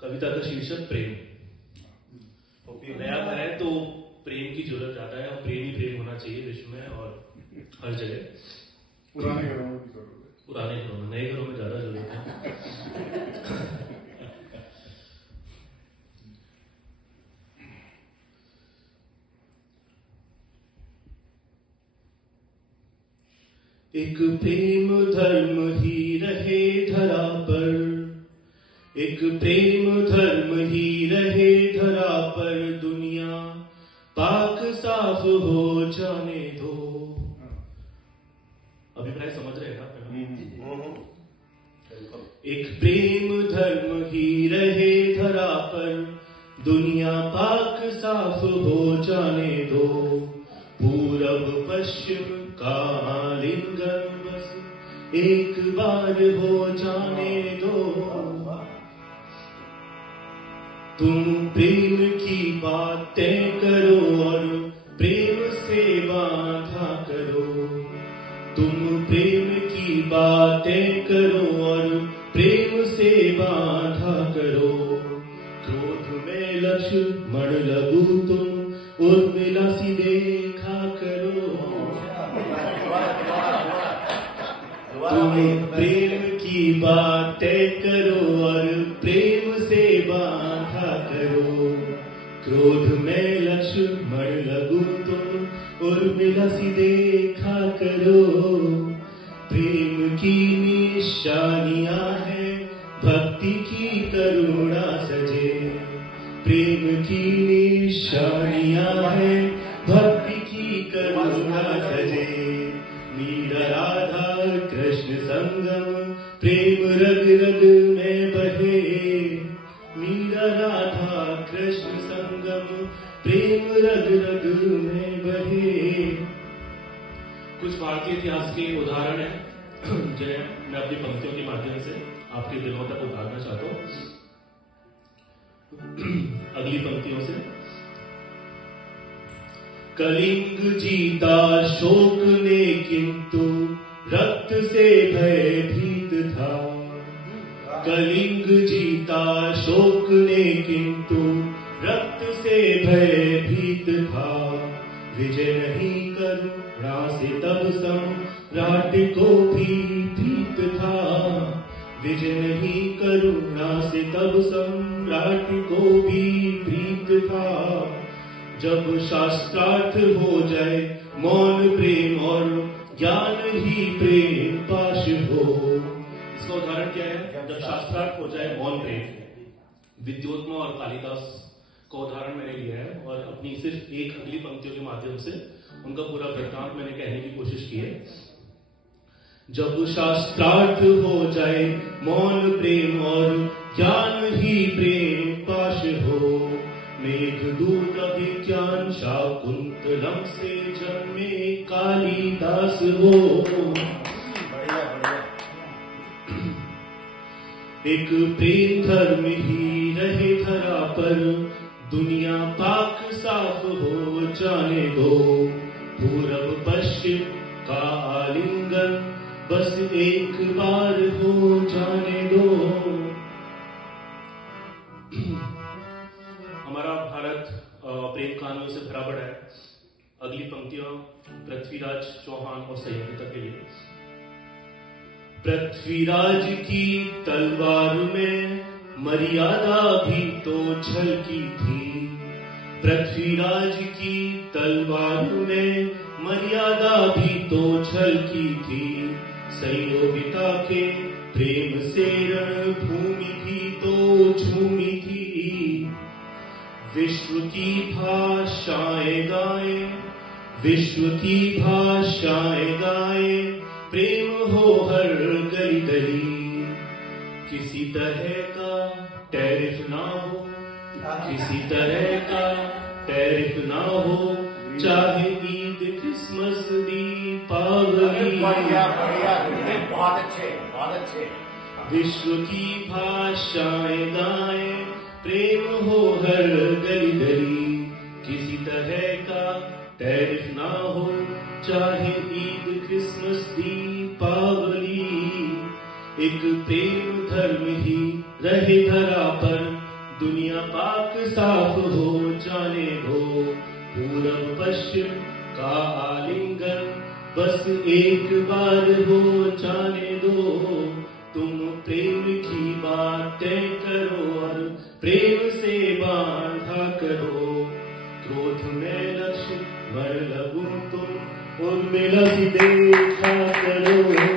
कविता का शीर्षक प्रेम। नया घर है तो प्रेम की जरूरत ज्यादा है और प्रेम ही प्रेम होना चाहिए विश्व में और हर जगह। पुराने घरों में भी जरूरत है, पुराने घरों में, नए घरों में ज्यादा जरूरत है। एक प्रेम धर्म ही रहे धरा पर, एक प्रेम धर्म ही रहे धरा पर, दुनिया पाक साफ हो जाने दो। अभिप्राय समझ रहे हैं आप? एक प्रेम धर्म ही रहे धरा पर, दुनिया पाक साफ हो जाने दो। पूरब पश्चिम का आलिंगन बस एक बार हो जाने दो। तुम प्रेम की बातें करो और प्रेम से बाधा करो। तुम प्रेम की बातें करो और प्रेम से बाधा करो। क्रोध में लक्ष्मण लगू तुम उर्मिला सी देखा करो। तुम प्रेम की बातें करो और प्रेम से बाधा करो। क्रोध में लक्ष्मण लगू तुम उर्मिला सी देखा करो। प्रेम की निशानियां है भक्ति की करुणा सजे। प्रेम की निशानियां है भक्ति की करुणा सजे। मीरा राधा कृष्ण संगम प्रेम रग रग में बहे। मीरा राधा कृष्ण संगम प्रेम रग रग में बहे। कुछ भारतीय इतिहास के उदाहरण हैं जिन्हें मैं अपनी पंक्तियों के माध्यम से आपके दिलों तक उतारना चाहता हूं। अगली पंक्तियों से। कलिंग जीता शोक ने किंतु रक्त से भयभीत था। कलिंग जीता शोक ने किंतु रक्त से भयभीत था। विजय नहीं करुणा से तब सम्राट को भी भीत था। विजय नहीं करुणा से तब सम्राट को भी भीत था। जब शास्त्रार्थ हो जाए मौन प्रेम और ज्ञान ही प्रेम पाश हो। इसका उदाहरण क्या है? जब शास्त्रार्थ हो जाए मौन प्रेम। विद्योत्मा और कालिदास का उदाहरण मैंने लिया है और अपनी सिर्फ एक अगली पंक्तियों के माध्यम से उनका पूरा वृत्तांत मैंने कहने की कोशिश की है। जब शास्त्रार्थ हो जाए मौन प्रेम और ज्ञान ही प्रेम पाश हो। मेघदूत अभिज्ञान शाकुंतलम से जन्मे कालिदास हो। एक प्रेम धर्म ही रहे धरा पर, दुनिया पाक साफ हो जाने दो। पूरब पश्चिम का आलिंगन बस एक बार हो जाने दो। हमारा भारत प्रेम कहानियों से भरा पड़ा है। अगली पंक्तियां पृथ्वीराज चौहान और संयोगिता के लिए। पृथ्वीराज की तलवार में मर्यादा भी तो झलकी थी। पृथ्वीराज की तलवार में मर्यादा भी तो झलकी थी। संयोगिता के प्रेम से रणभूमि भी तो झूमी थी। विश्व की भाषाएं गाए, विश्व की भाषाएं गाए, प्रेम हो हर गली गली। किसी तरह का टैरिफ ना हो, किसी तरह का टैरिफ ना हो, चाहे ईद क्रिसमस दीपावली। बहुत अच्छे, बहुत अच्छे। विश्व की भाषाएं गाए, प्रेम हो हर गली गली। किसी तरह का टैरिफ ना हो, चाहे ईद क्रिसमस दीपावली। एक प्रेम धर्म ही रहे धरा पर, दुनिया पाक साफ हो जाने दो, पूरब पश्चिम का आलिंगन बस एक बार हो जाने दो। तुम प्रेम की बातें करो और प्रेम से बांधा करो। क्रोध में लक्ष्य मर लगूं तुम उर्मिला सी देखा करो।